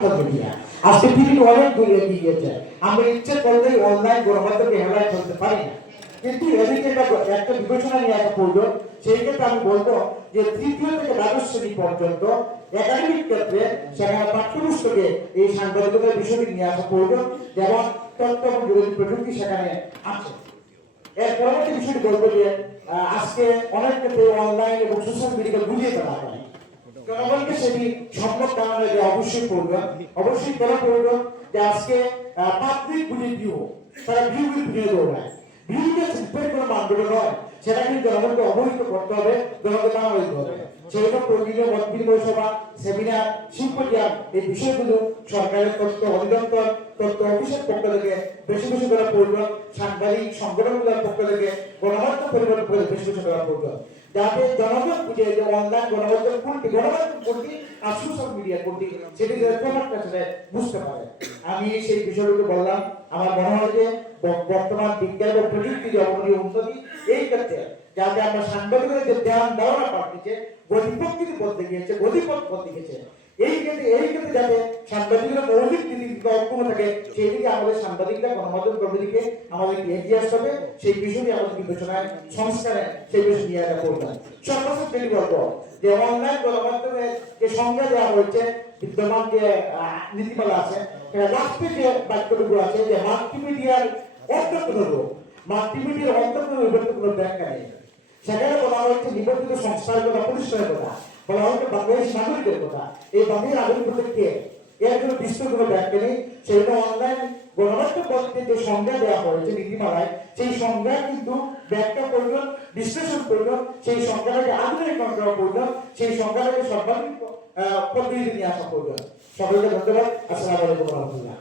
আজকে টিভি অনেক দূরে এগিয়ে গিয়েছে। আমরা ইচ্ছে করলেই অনলাইন গণমাধ্যমকে হেলায় ফেলতে পারি না, কিন্তু এদিকে একটা বিবেচনা নিয়ে আসা প্রয়োজন। সেই ক্ষেত্রে আমি বলবো যে তৃতীয় থেকে দ্বাদশ শ্রেণী পর্যন্ত একাডেমিক ক্ষেত্রে সেখানে পাঠ্যপুস্তকে এই সাংবাদিকতার বিষয়টি নিয়ে আসা প্রয়োজন, যেমন তথ্য এবং যোগাযোগ প্রযুক্তি সেখানে আছে। এর পরবর্তী বিষয়টি বলবো যে আজকে অনেক ক্ষেত্রে অনলাইন এবং সোশ্যাল মিডিয়াকে বুঝিয়ে দেওয়া হয়, জনগণকে সেটি সম্ভব বানানো যে অবশ্যই প্রয়োজন, অবশ্যই করা প্রয়োজন যে আজকে পাবলিক বুঝে ভিউ, তারা ভিউ বুঝিয়ে দৌড়ায়, ভিউকে শিল্পের কোনো মানদণ্ড নয়, সেটা কিন্তু জনগণকে অবহিত করতে হবে, জনগণকে জানা দিতে হবে। সেজন্য প্রয়োজনীয় মত বিনিময় সভা, সেমিনার, সিম্পোজিয়াম এই বিষয়গুলো সরকারের তথ্য অধিদপ্তর, তথ্য অফিসের পক্ষ থেকে বেশি বেশি করা প্রয়োজন, সাংবাদিক সংগঠনগুলোর পক্ষ থেকে গণমাধ্যম পরিবর্তন করে বেশি বেশি করা প্রয়োজন, যাতে জনগণ বুঝে যে অনলাইন গণমাধ্যম কোনটি, গণমাধ্যম কোনটি আর সোশ্যাল মিডিয়া কোনটি, সেটি প্রমাণ কাছে বুঝতে পারে। আমি সেই বিষয়গুলো বললাম। আমার মনে হয় যে বর্তমান বিজ্ঞান ও প্রযুক্তি যে অবনীয় উন্নতি, এই ক্ষেত্রে যাতে আমরা সাংবাদিকদের যে ধ্যান ধারণা পাল্টেছে, গতিপ্রকৃতি বলতে গিয়েছে, গতিপথ বলতে গেছে, এই ক্ষেত্রে যাতে সাংবাদিকরা মৌলিক নীতি অক্ষুণ্ণ থাকে, সেই দিকে আমাদের সাংবাদিকরা গণমাধ্যম কর্মীদেরকে আমাদের এগিয়ে আসতে হবে। সেই বিষয়টি আমাদের বিবেচনায় সংস্কারে সেই বিষয় নিয়ে আসা প্রয়োজন। সর্বশেষ যেটি বলবো যে অনলাইন গণমাধ্যমে যে সংজ্ঞা দেওয়া হয়েছে, বিদ্যমান যে নীতিমালা আছে, লাস্টে যে বাক্যটুকু আছে যে মাল্টিমিডিয়ার অন্তর্গত, মাল্টিমিডিয়ার অন্তর্গত কোনো ব্যাখ্যা নেই। সেখানে বলা হয়েছে নিবন্ধিত সংস্থার কথা, প্রতিষ্ঠানের কথা, বলা হয়েছে বাংলাদেশ নাগরিকের কথা। এই বাংলাদেশ নাগরিক বলতে কে, এর জন্য বিস্তৃত কোনো ব্যাখ্যা নেই। সেই জন্য অনলাইন গণমাধ্যম বলতে যে সংজ্ঞা দেওয়া হয়েছে নীতিমালায়, সেই সংজ্ঞা কিন্তু ব্যাখ্যা প্রয়োজন, বিশ্লেষণ প্রয়োজন, সেই সংজ্ঞাটাকে আধুনিকরণ করা প্রয়োজন, সেই সংজ্ঞাটাকে সর্বাধিক পদ্ধতিতে নিয়ে আসা প্রয়োজন। সকলকে ধন্যবাদ। আসসালামু আলাইকুম ওয়া রাহমাতুল্লাহ।